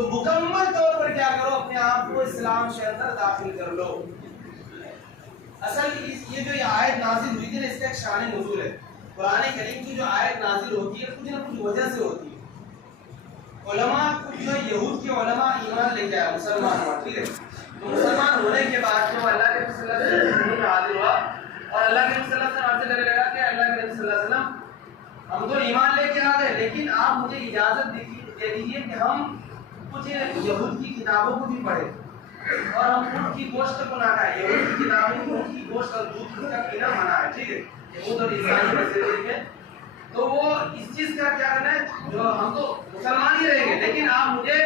تو مکمل طور پر کیا کرو، اپنے آپ کو اسلام کے اندر داخل کر لو۔ اصل یہ جو آیت نازل ہوئی تھی نا، اس کا ایک شان نزول ہے۔ قرآن کریم کی جو آیت نازل ہوتی ہے کچھ نہ کچھ وجہ سے ہوتی ہے۔ علماء کچھ جو یہود کے علماء ایمان لے کے آئے، مسلمان ہوا، ٹھیک ہے، تو مسلمان ہونے کے بعد جو اللہ کے رسول صلی اللہ علیہ وسلم حاضر ہوا اور اللہ کے رسول صلی اللہ علیہ وسلم سے کہنے لگا کہ اللہ کے رسول صلی اللہ علیہ وسلم ہم تو ایمان لے کے آ گئے، لیکن آپ مجھے اجازت دے دیجیے کہ ہم کچھ یہود کی کتابوں کو بھی پڑھیں اور ہم اونٹ کی گوشت کو نہ کھائیں۔ یہود کی کتابیں اونٹ کی گوشت اور دودھ کا پینا منع ہے، ٹھیک ہے، یہود اور عیسائی میں سے تو وہ اس چیز کا کیا کرنا ہے، جو ہم تو مسلمان ہی رہیں گے، لیکن آپ مجھے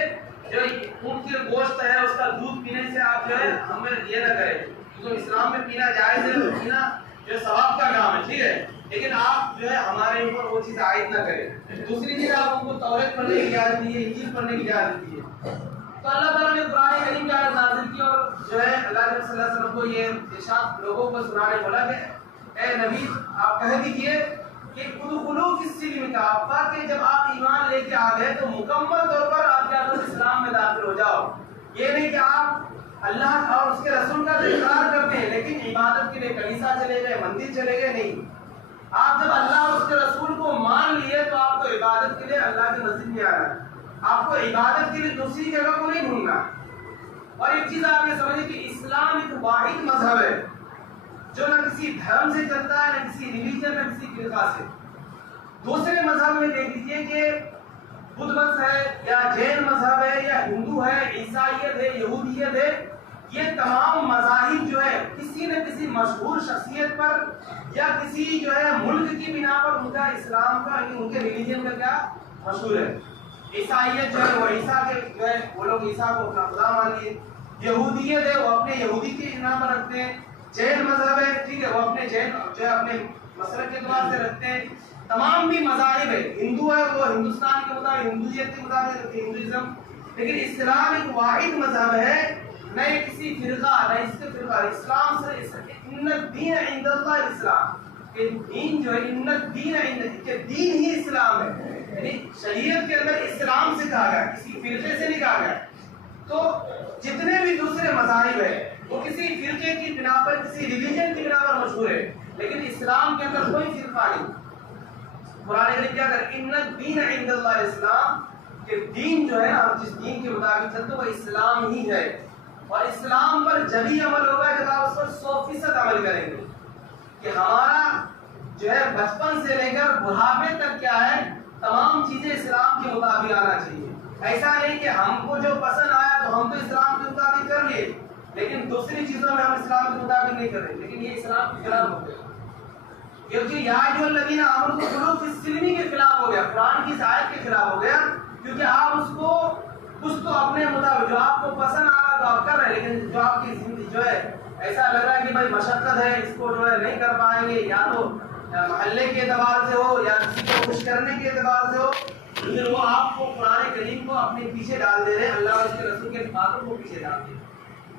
جو اونٹ کی گوشت ہے اس کا دودھ پینے سے آپ جو ہے ہمیں یہ نہ کریں، کیونکہ اسلام میں پینا جائز ہے، پینا جو ثواب کا کام ہے، ٹھیک ہے، لیکن آپ جو ہے ہمارے اوپر وہ چیز عائد نہ کریں۔ دوسری چیز آپ ان کو توریت پڑھنے کی اجازت دی ہے، انجیل پڑھنے کی اجازت دی ہے۔ تو اللہ تعالیٰ نے قرآن کریم کی آیت نازل کی اور جو ہے اللہ کے صلی اللہ علیہ وسلم کو یہ ارشاد لوگوں کو سنانے بولا کہ اے نبی آپ کہہ دیجیے کہ ادخلوا فی السلم کافہ، کہ جب آپ ایمان لے کے آ گئے تو مکمل طور پر آپ کیا کرو، اسلام میں داخل ہو جاؤ۔ یہ نہیں کہ آپ اللہ اور اس کے رسول کا تو اقرار کرتے ہیں لیکن عبادت کے لیے کلیسا چلے گئے، مندر چلے گئے، نہیں۔ آپ جب اللہ اور اس کے رسول کو مان لیے تو آپ کو عبادت کے لیے اللہ کی مسجد میں آنا ہے، آپ کو عبادت کے لیے دوسری جگہ کو نہیں ڈھونڈنا۔ اور ایک چیز آپ یہ سمجھیں کہ اسلام ایک واحد مذہب ہے جو نہ کسی دھرم سے چلتا ہے، نہ کسی ریلیجن، نہ کسی فرقہ سے۔ دوسرے مذہب میں دیکھ لیجیے کہ بدھ مت ہے یا جین مذہب ہے یا ہندو ہے، عیسائیت ہے، یہودیت ہے، یہ تمام مذاہب جو ہے کسی نہ کسی مشہور شخصیت پر یا کسی جو ہے ملک کی بنا پر ان کا اسلام کا، ان کے ریلیجن کا کیا مشہور ہے۔ عیسائیت جو ہے وہ عیسیٰ کے جو ہے وہ لوگ عیسیٰ کو اپنا خدا مان لیے، یہودیت ہے وہ اپنے یہودی کے نام پر رکھتے ہیں، جین مذہب ہے، ٹھیک ہے، وہ اپنے جین جو ہے اپنے مسلک کے اعتبار سے رکھتے ہیں۔ تمام بھی مذاہب ہے، ہندو ہے وہ ہندوستان کے مطابق ہندویت کے مطابق رکھتے ہیں، ہندوازم، لیکن اسلام ایک واحد مذہب ہے، نہ کسی فرقہ نہ اس کے فرقہ۔ اسلام سے ان الدین عند اللہ الاسلام، کہ دین جو ہے ان الدین عند، کہ دین ہی اسلام ہے، یعنی شریعت کے اندر اسلام سے کہا گیا، کسی فرقے سے نہیں کہا گیا۔ تو جتنے بھی دوسرے مذاہب ہیں وہ کسی فرقے کی بنا پر، کسی ریلیجن کی بنا پر مشہور ہے، لیکن اسلام کے اندر کوئی فرقہ نہیں۔ قرآن کریم کیا کہتا ہے، ان الدین عند اللہ الاسلام، کہ دین جو ہے ہم جس دین کے مطابق چلتے وہ اسلام ہی ہے، اور اسلام پر جبھی عمل ہوگا جب آپ اس پر 100% عمل کریں گے، کہ ہمارا جو ہے بچپن سے لے کر بڑھاپے تک کیا ہے، تمام چیزیں اسلام کے مطابق آنا چاہیے۔ ایسا نہیں کہ ہم کو جو پسند آیا تو ہم تو اسلام کے مطابق کر لیے، لیکن دوسری چیزوں میں ہم اسلام کے مطابق نہیں کر رہے، لیکن یہ اسلام کے خلاف ہو گیا، کیونکہ یا ایھا الذین آمنوا ادخلوا فی السلم کے خلاف ہو گیا، قرآن کی اس آیت کے خلاف ہو گیا، کیونکہ آپ اس کو کچھ تو اپنے مطابق جو آپ کو پسند آ رہا تو آپ کر رہے ہیں، لیکن جو آپ کی زندگی جو ہے ایسا لگ رہا ہے کہ بھائی مشقت ہے، اس کو جو ہے نہیں کر پائیں گے، یا تو محلے کے اعتبار سے ہو یا کسی کو خوش کرنے کے اعتبار سے ہو، پھر وہ آپ کو قرآن کریم کو اپنے پیچھے ڈال دے رہے ہیں، اللہ اور اس کے رسول کے باتوں کو پیچھے ڈال دے رہے ہیں۔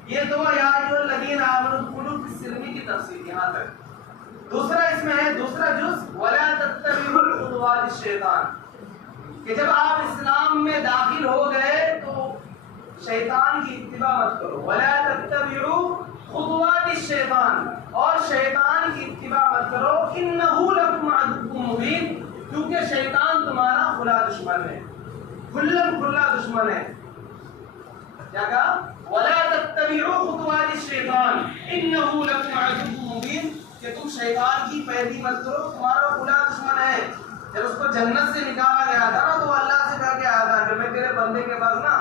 یہ تو یا ایھا الذین آمنوا ادخلوا فی السلم کی تفسیر یہاں تک۔ دوسرا اس میں ہے دوسرا جز ولا تتبعوا خطوات الشیطان، کہ جب آپ اسلام میں داخل ہو گئے تو شیطان کی اتباع مت کرو، ولا تتبعوا خطوات الشیطان، اور شیطان کی اتباع مت کرو، انہ لکم عدو مبین، کیونکہ شیطان تمہارا کھلا دشمن ہے، کھلا دشمن ہے۔ کیا کہا؟ ولا تتبعوا خطوات الشیطان انہ لکم عدو مبین، کہ تم شیطان کی پیروی مت کرو، تمہارا کھلا دشمن ہے۔ جب اس کو جنت سے نکالا گیا تھا نا تو اللہ سے کہہ کے آیا تھا کہ میں تیرے بندے کے پاس نا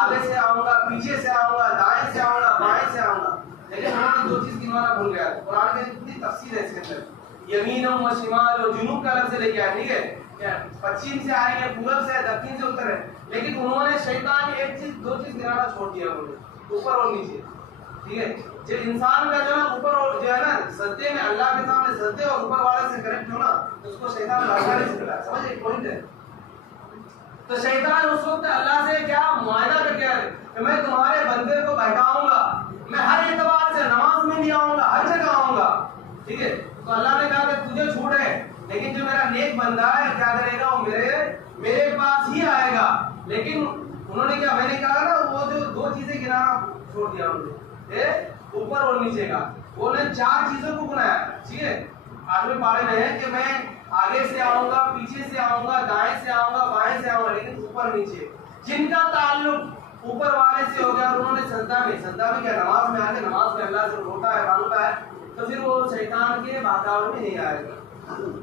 آگے سے آؤں گا، پیچھے سے آؤں گا، دائیں سے آؤں گا، بائیں سے آؤں گا، لیکن انہوں نے دو چیز گنوانا بھول گیا۔ قرآن میں کتنی تفصیل ہے اس کے اندر، یمین و شمال و جنوب کا لفظ لے کے آئے، ٹھیک ہے، پچھم سے آئیں گے، پورب سے، دکن سے اتر ہے، لیکن انہوں نے شیطان ایک چیز دو چیز گنوانا چھوڑ دیا، انہوں نے اوپر اور نیچے، ٹھیک ہے۔ جو انسان کا جو ہے اوپر اور جو ہے نا سجدے میں اللہ کے سامنے سجدے اور اوپر والے سے کنیکٹ ہونا، اس کو شیطان بھگانے سے ملا، سمجھ ایک پوائنٹ ہے۔ تو شیطان اس وقت اللہ سے کیا معاہدہ کر کے آئے کہ میں تمہارے بندے کو بہکاؤں گا، میں ہر اعتبار سے نماز میں بھی آؤں گا، ہر جگہ آؤں گا، ٹھیک ہے۔ تو اللہ نے کہا کہ تجھے چھوٹ ہے، لیکن جو میرا نیک بندہ ہے کیا کرے گا، وہ میرے پاس ہی آئے گا، لیکن انہوں نے کیا، میں نے کہا نا وہ جو دو چیزیں گنا چھوڑ دیا انہوں نے، اوپر اور نیچے کا، وہ نے 4 چیزوں کو گنایا. ٹھیک ہے، 8ویں پارے میں ہے کہ میں آگے سے آؤں گا، پیچھے سے آؤں گا، دائیں سے آؤں گا، بائیں سے آؤں گا، لیکن اوپر نیچے جن کا تعلق اوپر والے سے ہو گیا اور انہوں نے سجدہ میں کیا، نماز میں آ کے نماز میں اللہ سے روتا ہے مانگتا ہے، تو پھر وہ شیطان کے بہکاوے میں نہیں آئے گا.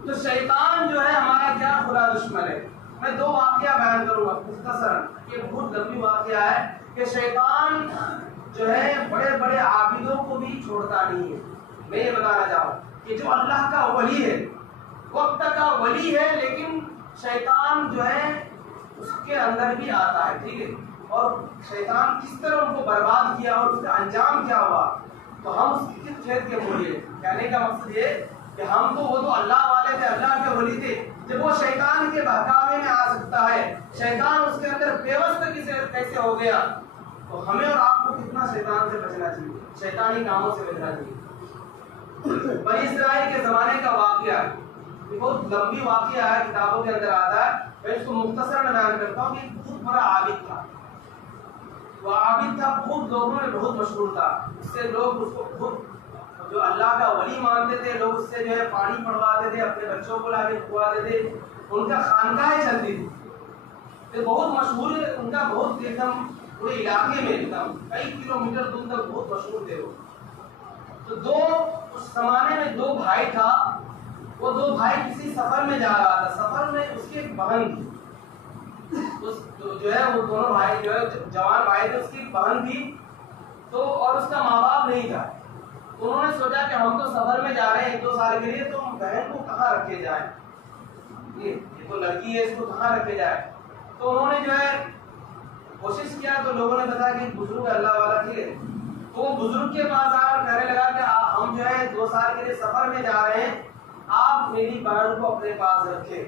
تو شیطان جو ہے ہمارا کیا، خدا دشمن ہے. میں 2 واقعہ بیان کروں گا مختصراً، یہ بہت لمبی واقعہ ہے کہ شیطان جو ہے بڑے بڑے عابدوں کو بھی چھوڑتا نہیں ہے. میں یہ بتانا چاہوں کہ جو اللہ کا ولی ہے، وقت کا ولی ہے، لیکن شیطان جو ہے اس کے اندر بھی آتا ہے. ٹھیک ہے، اور شیطان کس طرح ان کو برباد کیا اور اس کا انجام کیا ہوا، تو ہم اس کی کس کھیت کے مولیے. کہنے کا مقصد یہ کہ ہم تو وہ تو اللہ والے تھے، اللہ کے ولی تھے. جب وہ شیطان کے بہکاوے میں آ سکتا ہے، شیطان اس کے اندر پیوست کیسے ہو گیا، تو ہمیں اور آپ کو کتنا شیطان سے بچنا چاہیے، شیطانی کاموں سے بچنا چاہیے. بنی اسرائیل کے زمانے کا واقعہ ہے، یہ بہت لمبی واقعہ ہے، کتابوں کے اندر آتا ہے. میں اس کو مختصر بیان کرتا ہوں کہ ایک بہت بڑا عابد تھا. وہ عابد تھا، بہت لوگوں میں بہت مشہور تھا. اس سے لوگ اس کو بہت جو اللہ کا ولی مانتے تھے، لوگ اس سے جو ہے پانی پڑواتے تھے، اپنے بچوں کو لا کے کھواتے تھے. ان کا خانقاہیں چلتی تھی، یہ بہت مشہور ہے. ان کا بہت ایک دم پورے علاقے میں ایک دم کئی کلومیٹر دور تک بہت مشہور تھے وہ. تو اس زمانے میں 2 بھائی تھا. وہ 2 بھائی کسی سفر میں جا رہا تھا. سفر میں اس کی ایک بہن تھی، جو ہے وہ دونوں بھائی جو ہے جوان بھائی تھے، اس کی بہن تھی تو، اور اس کا ماں باپ نہیں تھا. تو انہوں نے سوچا کہ ہم تو سفر میں جا رہے ہیں 1-2 سال کے لیے، تو ہم بہن کو کہاں رکھے جائیں، یہ تو لڑکی ہے، اس کو کہاں رکھے جائے. تو انہوں نے جو ہے کوشش کیا، تو لوگوں نے بتایا کہ بزرگ اللہ والا. ٹھیک ہے، تو وہ بزرگ کے پاس آ کر کہنے لگا کہ ہم جو ہے 2 سال کے لیے سفر میں جا رہے ہیں، آپ میری بہن کو اپنے پاس رکھے.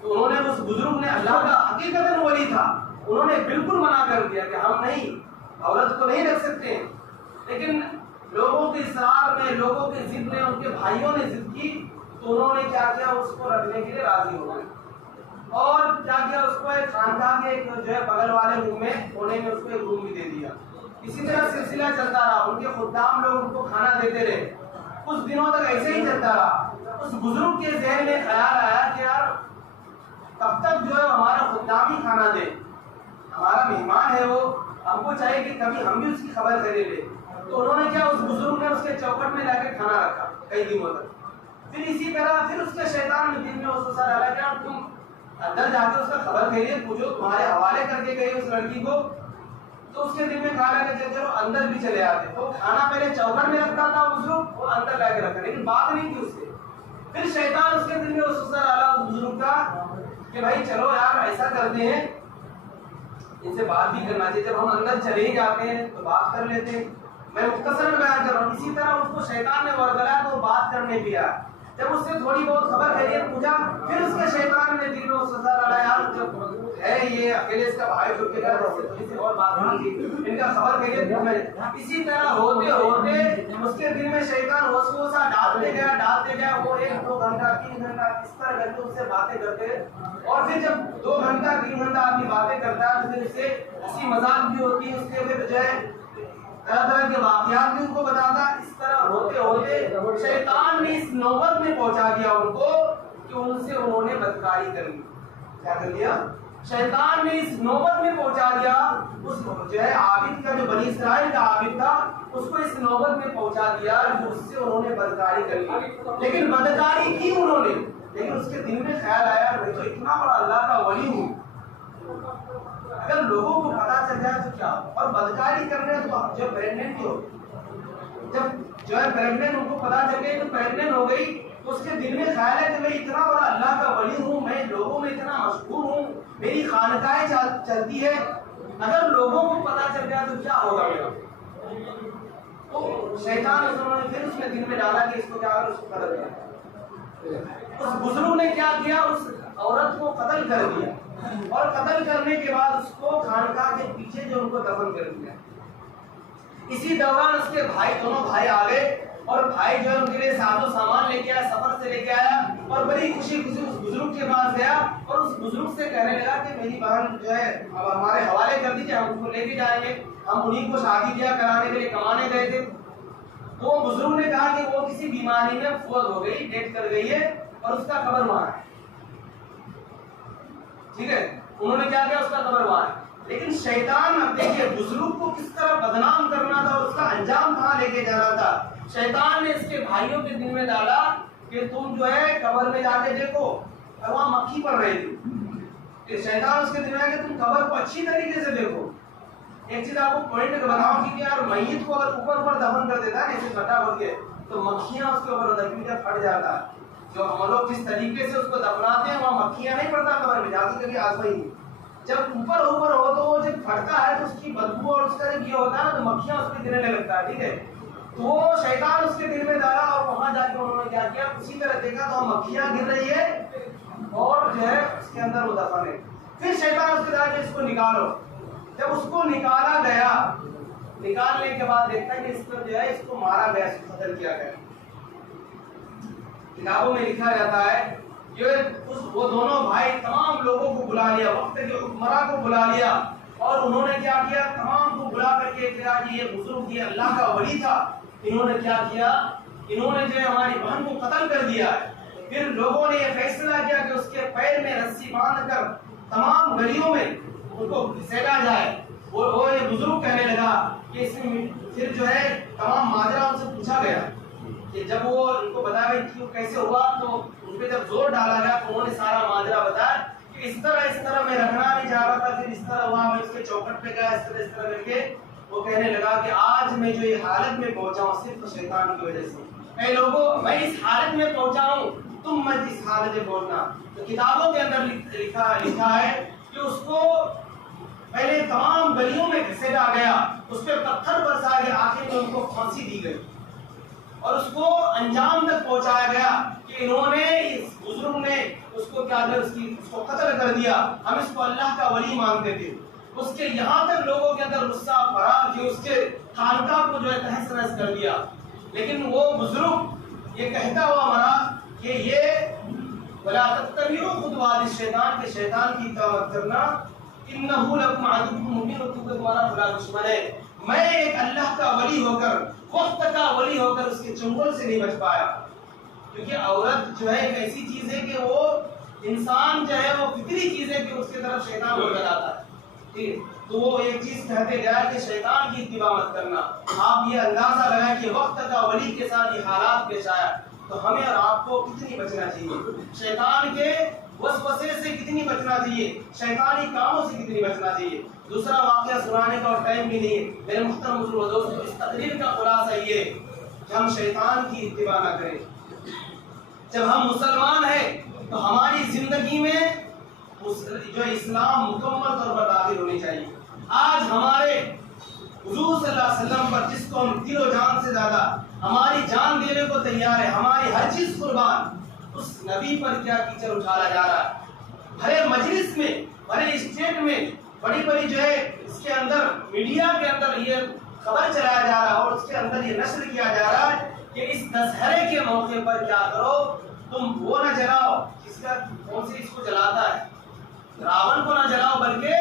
تو انہوں نے، اس بزرگ نے، اللہ کا حقیقتاً ولی تھا، انہوں نے بالکل منع کر دیا کہ ہم نہیں، عورت کو نہیں رکھ سکتے. لیکن لوگوں کے اصرار میں، لوگوں کی ضد میں، ان کے بھائیوں نے ضد کی، تو انہوں نے کیا کیا، اس کو رکھنے کے لیے راضی ہو گئے. اور کیا کیا، اس کو ایک خانقاہ کے جو ہے بغل والے روم میں، کونے میں اس کو ایک روم بھی دے دیا. اسی طرح سلسلہ چلتا رہا. ان کے خدام لوگ ان کو کھانا دیتے رہے. کچھ دنوں تک ایسے ہی چلتا رہا. اس بزرگ کے ذہن میں خیال آیا کہ یار کب تک جو ہے ہمارا خدام ہی کھانا دے، ہمارا مہمان ہے وہ، ہم کو چاہیے کہ کبھی ہم بھی اس کی خبر کرے لے. تو انہوں نے کیا، اس بزرگ نے اس کے چوکٹ میں لا کے کھانا رکھا کئی دنوں تک. پھر اسی طرح پھر اس کے شیطان نے دن میں اس کو سر ڈالا کہ تم اندر جا کے اس کا خبر کہیے، پوچھو، تمہارے حوالے کر کے گئی اس لڑکی کو. تو اس کے دل میں خیال آیا کہ چلو اندر بھی چلے آتے. تو کھانا پہلے چوکٹ میں رکھتا تھا بزرگ، وہ اندر لا کے رکھا، لیکن بات نہیں تھی اس سے. پھر شیطان اس کے دل میں اس سر ڈالا اس بزرگ کا کہ بھائی چلو یار ایسا کرتے ہیں، ان سے بات بھی کرنا چاہیے، جب ہم اندر چلے ہی جاتے ہیں تو بات کر لیتے ہیں. میں مختصر بیان کر رہا ہوں. اسی طرح اس کو شیطان نے ورگلایا تو بات کرنے دیا. جب اس سے تھوڑی بہت خبر خیریت پوچھا، پھر اس کے شیطان نے دل میں اس سے ڈالا، یار جب ہے یہ اکیلے اس کا بھائی چھوڑ کے گیا، تھوڑی سی اور بات ہوئی تھی، ان کا خبر خیریت پوچھنا. اسی طرح ہوتے ہوتے اس کے دل میں شیطان وسوسہ ڈالتے گیا. وہ 1-2 گھنٹہ 3 گھنٹہ اس طرح کر کے اس سے باتیں کرتے. اور پھر جب 2 گھنٹہ 3 گھنٹہ آدمی باتیں کرتا ہے تو پھر اس سے ہنسی مذاق بھی ہوتی ہے، اس کے پھر جو ہے طرح طرح کے واقعات بھی ان کو بتاتا. اس طرح ہوتے ہوتے شیطان نے اس نوبت میں پہنچا دیا ان کو کہ ان سے انہوں نے بدکاری کر لی. کیا کر لیا؟ شیطان نے اس نوبت میں پہنچا دیا اس جو ہے عابد کا، جو بنی اسرائیل کا عابد تھا، اس کو اس نوبت میں پہنچا دیا کہ اس سے انہوں نے بدکاری کر لی. لیکن بدکاری کی انہوں نے، لیکن اس کے دل میں خیال آیا میں تو اتنا بڑا اللہ کا ولی ہوں، اگر لوگوں کو پتا چل جائے تو کیا. اور بدکاری کرنے تو جو پریگننٹ ہو، جب جو ہے پریگننٹ ان کو پتا چل گئی تو پریگننٹ ہو گئی، تو اس کے دل میں خیال ہے کہ میں اتنا بڑا اللہ کا ولی ہوں، میں لوگوں میں اتنا مشہور ہوں، میری خانقاہیں چلتی ہے، اگر لوگوں کو پتا چل جائے تو کیا ہوگا میرا. تو شیطان نے پھر اس میں دل میں ڈالا کہ اس کو کیا اس کو قتل کیا. اس بزرگ نے کیا کیا، اس عورت کو قتل کر دیا، اور قتل کرنے کے بعد اس کو خانقاہ کے پیچھے جو ان کو دفن کر دیا. اسی دوران اس کے بھائی، دونوں بھائی آ گئے اور بھائی جو ہے ان کے لیے ساز و سامان لے کے آیا، سفر سے لے کے آیا اور بڑی خوشی خوشی اس بزرگ کے پاس گیا اور اس بزرگ سے کہنے لگا کہ میری بہن جو ہے اب ہمارے حوالے کر دیجیے، ہم اس کو لے کے جائیں گے، ہم انہیں کو شادی بیاہ کرانے کے لیے کمانے گئے تھے۔ تو بزرگ نے کہا کہ وہ کسی بیماری میں فوت ہو گئی، ڈیتھ کر گئی ہے اور اس کا قبر وہاں ہے، ٹھیک ہے، انہوں نے کیا کیا، اس کا قبر وہاں ہے۔ لیکن شیطان اب دیکھیے بزرگ کو کس طرح بدنام کرنا تھا اور اس کا انجام کہاں لے کے جانا تھا۔ شیطان نے اس کے بھائیوں کے دل میں ڈالا کہ تم جو ہے قبر میں جا کے دیکھو، اور وہاں مکھی پڑ رہی تھی۔ شیطان اس کے دل میں آیا کہ تم قبر کو اچھی طریقے سے دیکھو۔ ایک چیز آپ کو پوائنٹ بناؤ کہ یار میت کو اگر اوپر پر دفن کر دیتا ہے ایسے پھٹا بھر کے تو مکھیاں اس کے اوپر ہوتا ہے، کیونکہ پھٹ جاتا ہے۔ جو ہم لوگ جس طریقے سے اس کو دفناتے ہیں وہاں مکھیاں نہیں پڑتا قبر میں، جاتی کبھی آزمائی نہیں۔ جب اوپر اوپر ہو تو وہ جب پھٹتا ہے تو اس کی بدبو اور اس کا جب یہ ہوتا ہے نا تو مکھیاں اس پہ گرنے لگتا ہے، ٹھیک ہے۔ تو وہ شیطان اس کے دل میں ڈالا اور وہاں جا کے انہوں نے کیا کیا، اسی طرح دیکھا تو مکھیاں گر رہی ہے اور جو ہے اس کے اندر وہ دفن ہے۔ پھر شیطان اس کے کہا کہ اس کو نکالو۔ جب اس کو نکالا گیا، نکالنے کے بعد دیکھتا ہے کہ اس پر جو ہے اس کو مارا گیا، اس کو قتل کیا گیا۔ کتابوں میں لکھا جاتا ہے کہ وہ دونوں بھائی تمام لوگوں کو بلا لیا، وقت کے حکمراں کو بلا لیا اور انہوں نے کیا کیا، تمام کو بلا کر کے کہا کہ یہ بزرگ یہ اللہ کا ولی تھا، انہوں نے کیا کیا، انہوں نے جو ہے ہماری بہن کو قتل کر دیا ہے۔ پھر لوگوں نے یہ فیصلہ کیا کہ اس کے پیر میں رسی باندھ کر تمام گلیوں میں ان کو گھسیٹا جائے۔ وہ یہ بزرگ کہنے لگا کہ اس میں پھر جو ہے تمام ماجرا ان سے پوچھا گیا کہ جب وہ ان کو بتایا کہ کیسے ہوا تو ان پہ جب زور ڈالا گیا تو انہوں نے سارا ماجرا بتایا کہ اس طرح میں رکھنا نہیں چاہ رہا تھا، پھر اس طرح ہوا، میں اس کے چوکٹ پہ گیا، اس طرح کر کے وہ کہنے لگا کہ آج میں جو یہ حالت میں پہنچا ہوں صرف شیطان کی وجہ سے۔ اے لوگوں میں اس حالت میں پہنچا ہوں، تم مت اس حالت میں پہنچنا۔ تو کتابوں کے اندر لکھا ہے کہ اس کو پہلے تمام گلیوں میں گھسیٹا گیا، اس پہ پتھر برسائے گئے، آخر میں ان کو پھانسی دی گئی اور اس کو انجام تک پہنچایا گیا کہ انہوں نے اس بزرگ نے اس کو کیا کیا، اس کو قتل کر دیا، ہم اس کو اللہ کا ولی مانتے تھے۔ اس کے یہاں تک لوگوں کے اندر غصہ فرار کہ اس کے خانقاہ کو جو ہے تہس نہس کر دیا۔ لیکن وہ بزرگ یہ کہتا ہوا مرا کہ یہ ولا تتبعوا خطوات الشیطان، کہ شیطان کی اتباع کرنا، انہ لکم عدو مبین، کیونکہ تمہارا بڑا دشمن ہے۔ میں ایک اللہ کا ولی ہو کر، وقت کا ولی ہو کر اس کے چنگل سے نہیں بچ پایا، کیونکہ عورت جو ہے ایک ایسی چیز ہے کہ وہ انسان جو ہے وہ فطری چیز ہے کہ اس کی طرف شیطان بڑھ جاتا ہے، ٹھیک ہے۔ تو وہ ایک چیز کہتے گیا کہ شیطان کی اتباع مت کرنا۔ آپ یہ اندازہ لگائیں کہ وقت کا ولی کے ساتھ یہ حالات پیش آیا تو ہمیں اور آپ کو کتنی بچنا چاہیے، شیطان کے وسوسے سے کتنی بچنا چاہیے، شیطانی کاموں سے کتنی بچنا چاہیے۔ دوسرا واقعہ سنانے کا اور ٹائم بھی نہیں ہے میرے محترم دوستو، اس تقریر کا خلاصہ یہ کہ ہم شیطان کی اتباع نہ کریں۔ جب ہم مسلمان ہیں تو ہماری زندگی میں جو اسلام مکمل طور پر داخل ہونی چاہیے۔ آج ہمارے حضور صلی اللہ علیہ وسلم پر جس کو ہم دل و جان سے زیادہ ہماری جان دینے کو تیار ہے، ہماری ہر چیز قربان، اس نبی پر کیا کیچڑ اٹھایا جا رہا ہے۔ بھلے مجلس میں، بھلے اسٹیٹ میں، بڑی بڑی جو ہے اس کے اندر میڈیا کے اندر یہ خبر چلایا جا رہا ہے اور اس کے اندر یہ نشر کیا جا رہا ہے کہ اس دشہرے کے موقع پر کیا کرو، تم وہ نہ جلاؤ جس کا کون سی اس کو جلاتا ہے، راون کو نہ جلاؤ بلکہ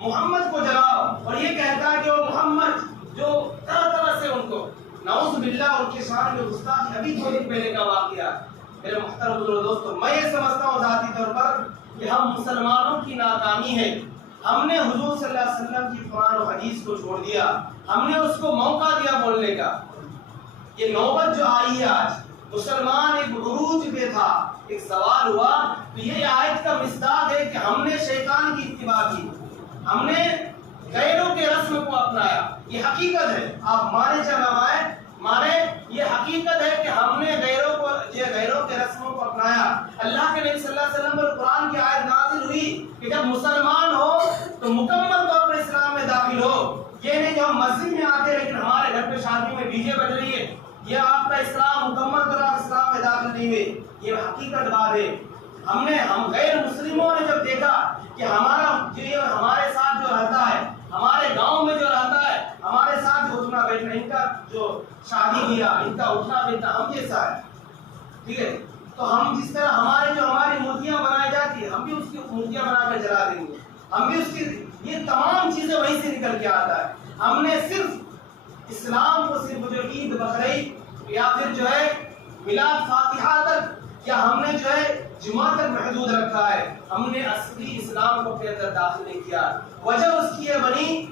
محمد کو جلاؤ، اور یہ کہتا ہے کہ وہ محمد جو طرح طرح سے ان کو نعوذ باللہ ان کے شان میں گستاخی، ابھی تھوڑی دن پہلے کا واقعہ۔ میرے محترم دوستو، میں یہ سمجھتا ہوں ذاتی طور پر کہ ہم مسلمانوں کی ناکامی ہے، ہم نے حضور صلی اللہ علیہ وسلم کی قرآن و حدیث کو چھوڑ دیا، ہم نے اس کو موقع دیا بولنے کا۔ یہ نوبت جو آئی ہے آج، مسلمان ایک عروج پہ تھا، ایک سوال ہوا تو یہ آیت کا مصداق ہے کہ ہم نے شیطان کی اتباع کی، ہم نے غیروں کے رسم کو اپنایا۔ یہ حقیقت ہے، آپ مانے چاہے نہ مانے، یہ حقیقت ہے کہ ہم نے غیروں کے رسموں کو اپنایا۔ اللہ کے نبی صلی اللہ علیہ وسلم پر قرآن کی آیت نازل ہوئی کہ جب مسلمان ہو تو مکمل طور پر اسلام میں داخل ہو، یہ نہیں کہ ہم مسجد میں آتے ہیں لیکن ہمارے گھر پہ شادی میں ڈی جے بج رہی ہے، یہ آپ کا اسلام مکمل طور پر اسلام میں داخل نہیں ہوئے۔ یہ حقیقت بات ہے۔ ہم غیر مسلموں نے جب دیکھا کہ ہمارے ساتھ جو رہتا ہے، ہمارے گاؤں میں جو رہتا ہے، ہمارے ساتھ جو اٹھنا بیٹھنا، ان کا جو شادی کیا، ان کا اٹھنا ٹھیک ہے؟ تو ہم جس طرح ہماری مورتیاں بنائی جاتی ہے، ہم بھی اس کی مورتیاں بنا کر جلا دیں گے، ہم بھی اس کی، یہ تمام چیزیں وہیں سے نکل کے آتا ہے. ہم نے صرف اسلام کو صرف جو عید بقرعید یا پھر جو ہے میلاد فاتحہ تک، یا ہم نے جو ہے جمعہ تک محدود رکھا ہے، ہم نے اصلی اسلام کو اپنے اندر داخل نہیں کیا. وجہ اس کی یہ بنی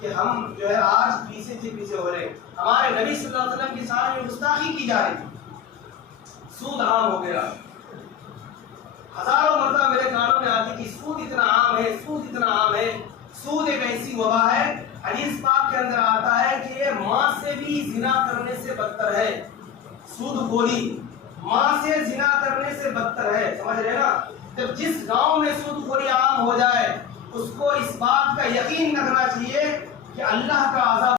کہ ہم جو ہے آج پیچھے ہو رہے. ہمارے نبی صلی اللہ علیہ وسلم کی سال میں گستاخی کی جا رہی تھی، سود عام ہو گیا. ہزاروں مرتبہ میرے کانوں میں آتی کہ سود اتنا عام ہے، سود اتنا عام ہے. سود ایک ایسی وبا ہے، حدیث پاک کے اندر آتا ہے کہ یہ ماں سے بھی زنا کرنے سے بدتر ہے. سود خوری ماں سے زنا کرنے سے بدتر ہے. سمجھ رہے نا؟ جب جس گاؤں میں سود خوری عام ہو جائے اس کو اس بات کا یقین رکھنا چاہیے کہ اللہ کا عذاب